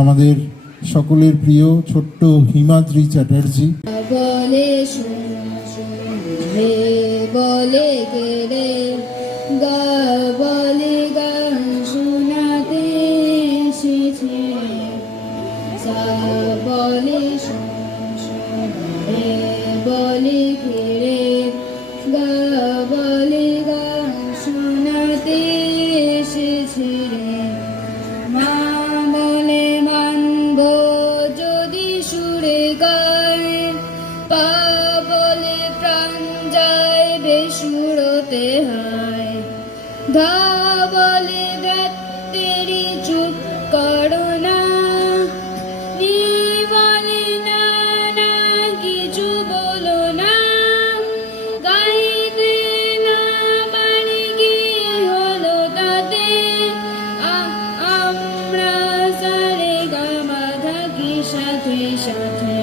আমাদের সকলের প্রিয় ছোট্ট হিমাদ্রি চ্যাটার্জি। বলে হে বলে গেলে বলে গান শোনাতে এসেছে, বলে হে বলে ঘেরে বলে গান শোনাতে এসেছে রে। মা বলে মানব যদি সুরে গায়, পা বলে প্রাণ যায় বেসুরতে হায়, ধা বলে তেরি চুপ করো না, নি বলে না না কিছু বলো না, গাইতে না পারি কি হলো তাতে, আমরা সারে গামা থাকি সাথে সাথে।